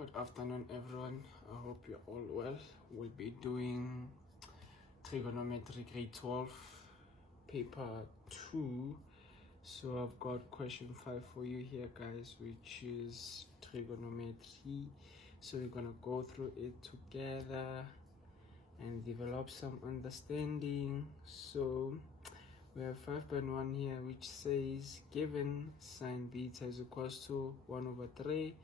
Good afternoon, everyone. I hope you're all well. We'll be doing trigonometry grade 12 paper 2. So I've got question 5 for you here, guys, which is trigonometry. So we're gonna go through it together and develop some understanding. So we have 5.1 here, which says given sine beta is equals to 1/3,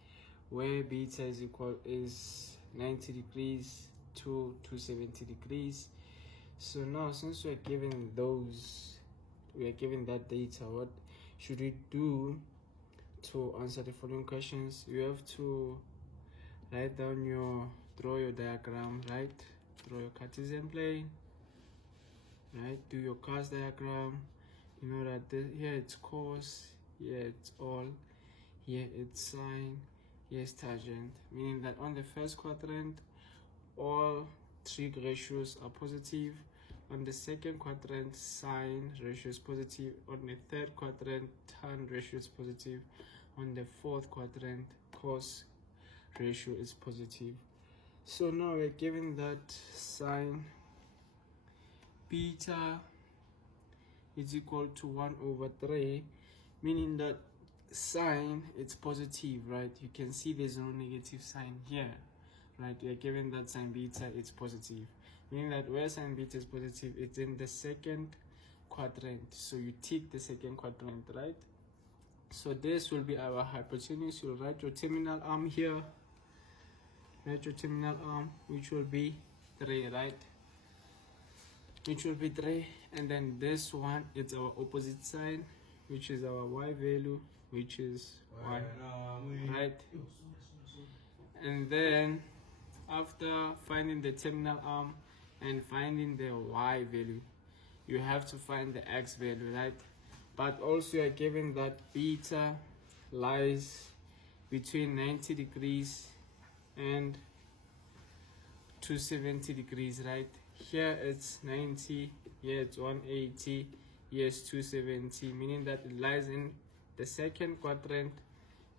where beta is 90 degrees to 270 degrees. So now, since we are given that data, what should we do to answer the following questions? You have to write down draw your diagram, right? Draw your Cartesian plane, right? Do your cos diagram. You know that here it's cos, here it's all, here it's sine, here's tangent, meaning that on the first quadrant all trig ratios are positive. On the second quadrant, sine ratio is positive. On the third quadrant, tan ratio is positive. On the fourth quadrant, cos ratio is positive. So now we're given that sine beta is equal to 1/3, meaning that sine it's positive, right? You can see there's no negative sign here, right? We're given that sine beta it's positive, meaning that where sine beta is positive, it's in the second quadrant. So you tick the second quadrant, right? So this will be our hypotenuse. You'll write your terminal arm here, write your terminal arm, which will be 3, right? Which will be 3, and then this one, it's our opposite side, which is our y value, which is 1, right? And then after finding the terminal arm and finding the y value, you have to find the x value, right? But also you're given that beta lies between 90 degrees and 270 degrees, right? Here it's 90, here it's 180, here it's 270, meaning that it lies in the second quadrant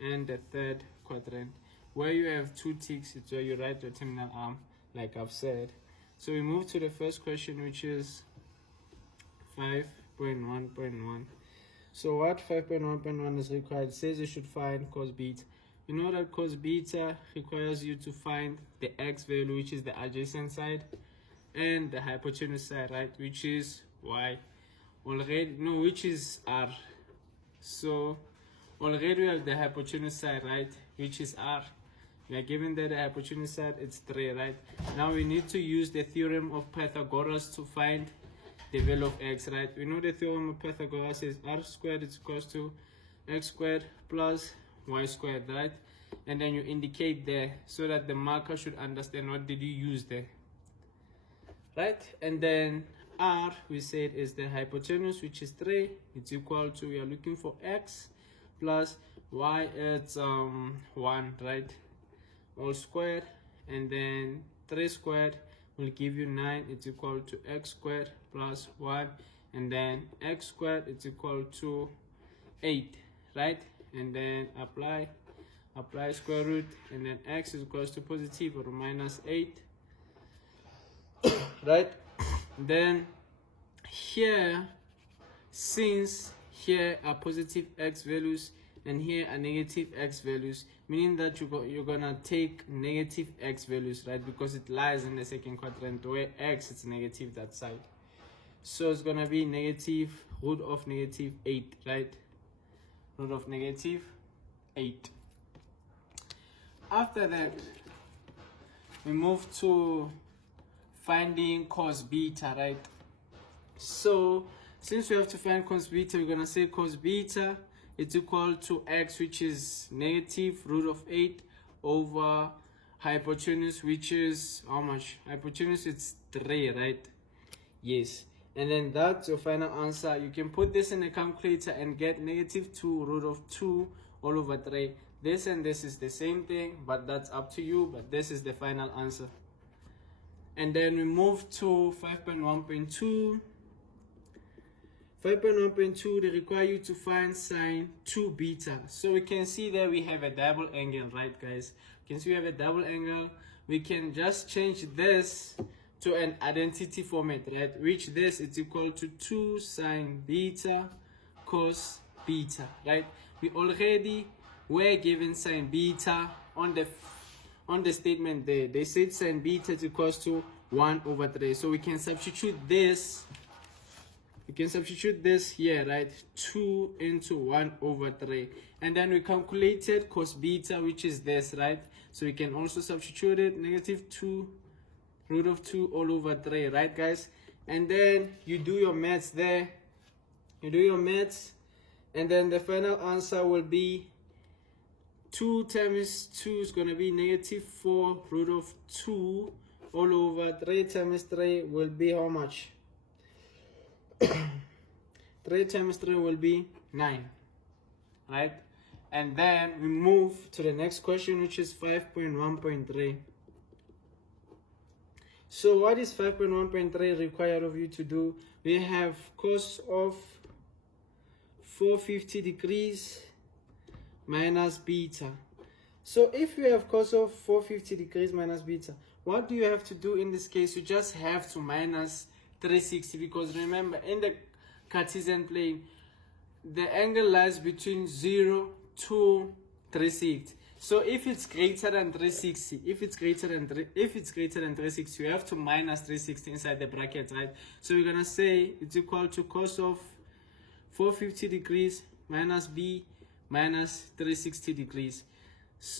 and the third quadrant. Where you have 2 ticks, it's where you write your terminal arm, like I've said. So we move to the first question, which is 5.1.1. So what 5.1.1 is required? It says you should find cos beta. You know that cos beta requires you to find the x value, which is the adjacent side, and the hypotenuse side, right, which is y. Which is r. So already we have the hypotenuse side, right, which is r. We are given that the hypotenuse side it's 3, right? Now we need to use the theorem of Pythagoras to find the value of x, right? We know the theorem of Pythagoras is r squared is equals to x squared plus y squared, right? And then you indicate there so that the marker should understand what did you use there, right? And then r, we said, is the hypotenuse, which is 3. It's equal to, we are looking for x plus y, it's 1, right? All squared, and then 3 squared will give you 9. It's equal to x squared plus 1, and then x squared it's equal to 8, right? And then apply square root, and then x is equals to positive or minus 8, right? Then here, since here are positive x values and here are negative x values, meaning that you're gonna take negative x values, right? Because it lies in the second quadrant where x is negative that side. So it's gonna be negative root of negative 8, right? Root of negative 8. After that, we move to finding cos beta, right? So since we have to find cos beta, we're gonna say cos beta it's equal to x, which is negative root of 8 over hypotenuse, which is how much? Hypotenuse it's 3, right? Yes. And then that's your final answer. You can put this in a calculator and get negative 2 root of 2 all over 3. This and this is the same thing, but that's up to you. But this is the final answer. And then we move to 5.1.2. 5.1.2, they require you to find sine 2 beta. So we can see that we have a double angle, right guys? You can see we have a double angle. We can just change this to an identity format, right? Which this is equal to 2 sine beta cos beta, right? We already were given sine beta on the statement there. They said sine beta is equals to 1 over 3. So we can substitute this. You can substitute this here, right? 2 into 1 over 3. And then we calculated cos beta, which is this, right? So we can also substitute it, negative 2 root of 2 all over 3, right, guys? And then you do your maths there. You do your maths. And then the final answer will be 2 times 2 is going to be negative 4 root of 2 all over 3 times 3 will be how much? 3 times 3 will be 9, right? And then we move to the next question, which is 5.1.3. So what is 5.1.3 required of you to do? We have cos of 450 degrees minus beta. So if you have cos of 450 degrees minus beta, what do you have to do in this case? You just have to minus 360, because remember, in the Cartesian plane, the angle lies between 0 to 360. So if it's greater than 360, if it's greater than 360, you have to minus 360 inside the bracket, right? So we're gonna say it's equal to cos of 450 degrees minus b minus 360 degrees.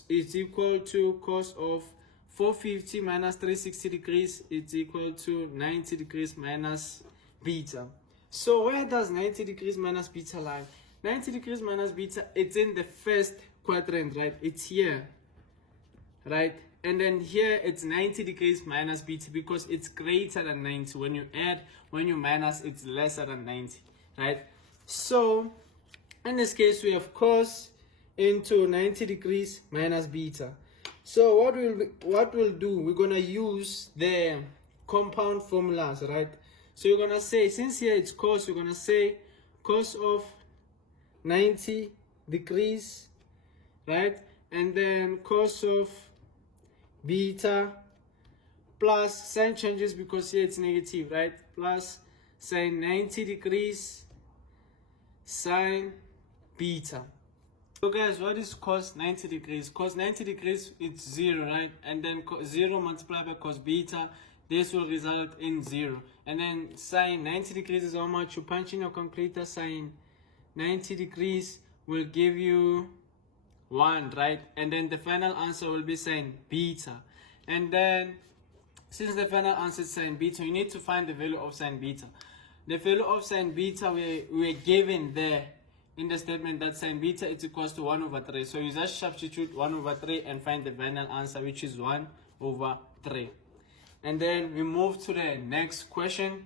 It's equal to cos of 450 minus 360 degrees. It's equal to 90 degrees minus beta. So where does 90 degrees minus beta lie? 90 degrees minus beta, it's in the first quadrant, right? It's here, right? And then here it's 90 degrees minus beta because it's greater than 90. When you add, when you minus, it's lesser than 90, right? So in this case, we have cos into 90 degrees minus beta. So what we'll do, we're gonna use the compound formulas, right? So you're gonna say, since here it's cos, you're gonna say cos of 90 degrees, right? And then cos of beta plus sign changes because here it's negative, right? Plus sine 90 degrees sine beta. So guys, what is cos 90 degrees? Cos 90 degrees, it's 0, right? And then 0 multiplied by cos beta, this will result in 0. And then sine 90 degrees is how much? You punch in your calculator, sine 90 degrees will give you 1, right? And then the final answer will be sine beta. And then since the final answer is sine beta, you need to find the value of sine beta. The value of sine beta we're given there in the statement that sine beta is equals to 1 over 3. So you just substitute 1 over 3 and find the final answer, which is 1 over 3. And then we move to the next question.